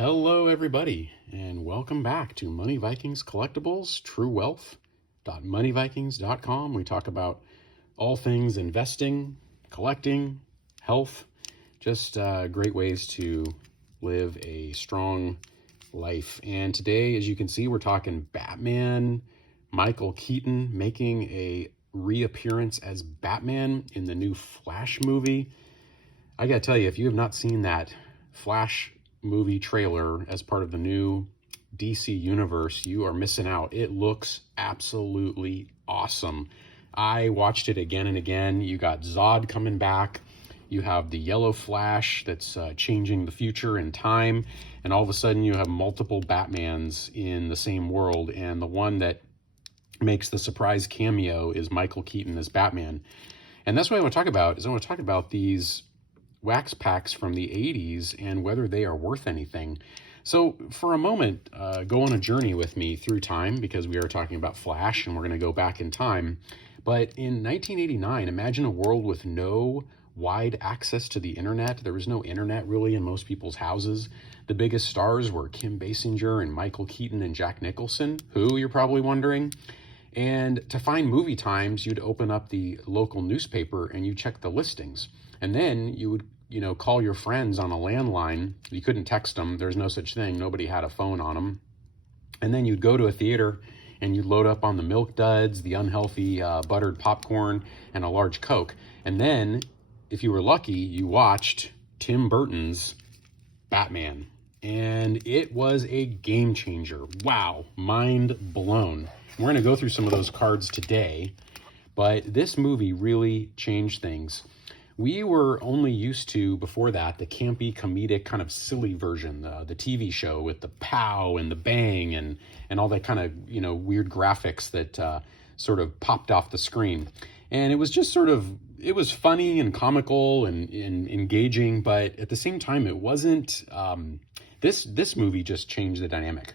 Hello, everybody, and welcome back to Money Vikings Collectibles, True Wealth. Moneyvikings.com. We talk about all things investing, collecting, health, just great ways to live a strong life. And today, as you can see, we're talking Batman, Michael Keaton making a reappearance as Batman in the new Flash movie. I gotta tell you, if you have not seen that Flash movie trailer as part of the new DC universe, you are missing out. It looks absolutely awesome. I watched it again and again. You got Zod coming back. You have the yellow Flash that's changing the future and time. And all of a sudden you have multiple Batmans in the same world. And the one that makes the surprise cameo is Michael Keaton as Batman. And that's what I want to talk about, is I want to talk about these wax packs from the 80s and whether they are worth anything. So for a moment, go on a journey with me through time, because we are talking about Flash and we're going to go back in time. But in 1989, imagine a world with no wide access to the internet. There was no internet really in most people's houses. The biggest stars were Kim Basinger and Michael Keaton and Jack Nicholson, who you're probably wondering. And to find movie times, you'd open up the local newspaper and you check the listings. And then you would, call your friends on a landline. You couldn't text them. There's no such thing. Nobody had a phone on them. And then you'd go to a theater and you'd load up on the Milk Duds, the unhealthy buttered popcorn, and a large Coke. And then, if you were lucky, you watched Tim Burton's Batman. And it was a game changer. Wow, mind blown. We're going to go through some of those cards today, but this movie really changed things. We were only used to, before that, the campy, comedic, kind of silly version, the TV show with the pow and the bang and all that kind of, weird graphics that sort of popped off the screen. And it was just it was funny and comical and engaging, but at the same time, it wasn't, this movie just changed the dynamic.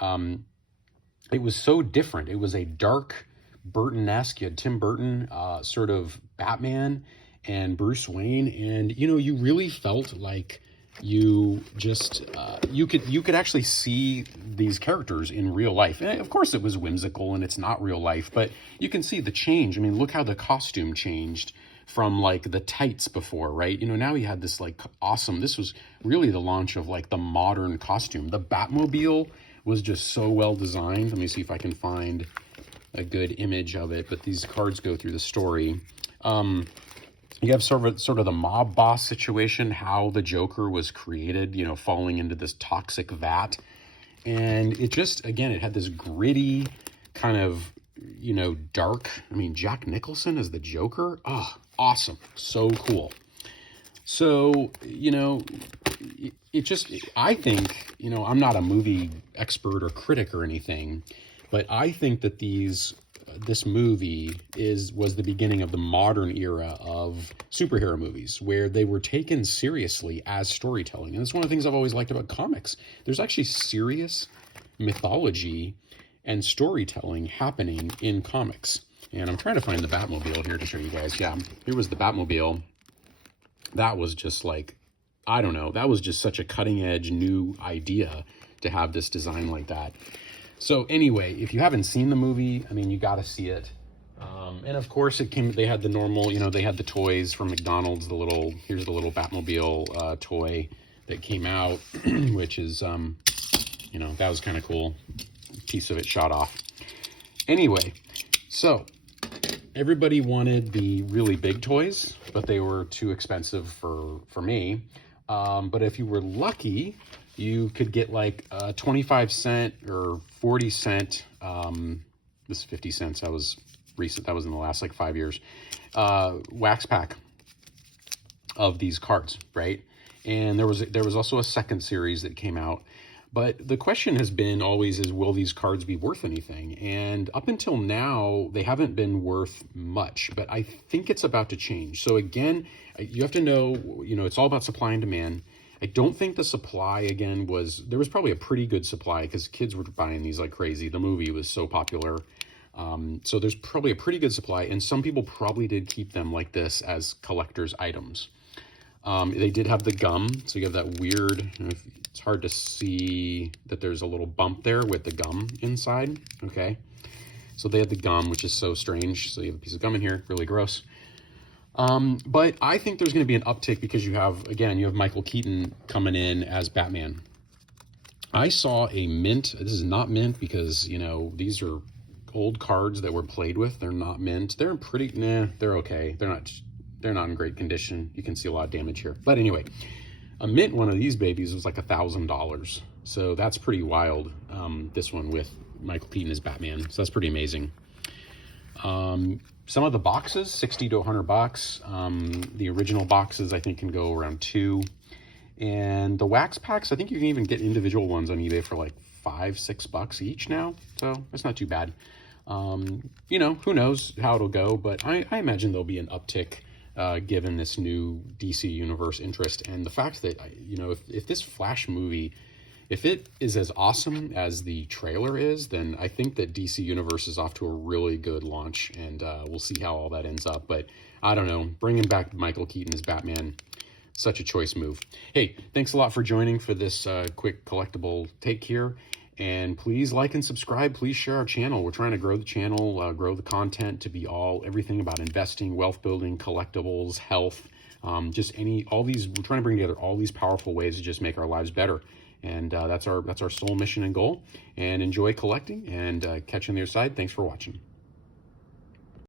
It was so different. It was a dark, Burton-esque. You had Tim Burton, sort of Batman, and Bruce Wayne, and you really felt like you just you could actually see these characters in real life. And of course, it was whimsical and it's not real life, but you can see the change. I mean, look how the costume changed from like the tights before, right? Now he had this like awesome. This was really the launch of like the modern costume. The Batmobile was just so well designed. Let me see if I can find a good image of it. But these cards go through the story. You have sort of the mob boss situation, how the Joker was created, falling into this toxic vat. And it just, again, it had this gritty kind of, dark. I mean, Jack Nicholson as the Joker. Oh, awesome. So cool. So, I think, I'm not a movie expert or critic or anything, but I think that this movie was the beginning of the modern era of superhero movies, where they were taken seriously as storytelling. And it's one of the things I've always liked about comics. There's actually serious mythology and storytelling happening in comics. And I'm trying to find the Batmobile here to show you guys. Yeah, here was the Batmobile. That was just like, I don't know, that was just such a cutting edge new idea to have this design like that. So anyway, if you haven't seen the movie, I mean, you got to see it. And of course they had the normal, they had the toys from McDonald's, here's the little Batmobile toy that came out, which is, that was kind of cool. Piece of it shot off. Anyway, so everybody wanted the really big toys, but they were too expensive for me. But if you were lucky, you could get like a 25-cent or 40-cent, this is 50 cents, that was recent, that was in the last like 5 years, wax pack of these cards, right? And there was also a second series that came out. But the question has been always is, will these cards be worth anything? And up until now, they haven't been worth much, but I think it's about to change. So again, you have to know, it's all about supply and demand. I don't think the supply, again, there was probably a pretty good supply because kids were buying these like crazy. The movie was so popular. So there's probably a pretty good supply, and some people probably did keep them like this as collector's items. They did have the gum, so you have that weird, it's hard to see that there's a little bump there with the gum inside, okay? So they had the gum, which is so strange. So you have a piece of gum in here, really gross. But I think there's going to be an uptick because you have Michael Keaton coming in as Batman. I saw a mint. This is not mint because, these are old cards that were played with. They're not mint. They're they're okay. They're not in great condition. You can see a lot of damage here. But anyway, a mint one of these babies was like $1,000. So that's pretty wild. This one with Michael Keaton as Batman. So that's pretty amazing. Some of the boxes, 60 to 100 bucks. The original boxes I think can go around $2. And the wax packs, I think you can even get individual ones on eBay for like $5-6 each now. So that's not too bad. Who knows how it'll go, but I imagine there'll be an uptick given this new DC Universe interest. And the fact that, if this Flash movie, if it is as awesome as the trailer is, then I think that DC Universe is off to a really good launch, and we'll see how all that ends up. But I don't know, bringing back Michael Keaton as Batman, such a choice move. Hey, thanks a lot for joining for this quick collectible take here. And please like and subscribe. Please share our channel. We're trying to grow the channel, grow the content to be everything about investing, wealth building, collectibles, health, all these. We're trying to bring together all these powerful ways to just make our lives better. And that's our sole mission and goal. And enjoy collecting, and catch you on the other side. Thanks for watching.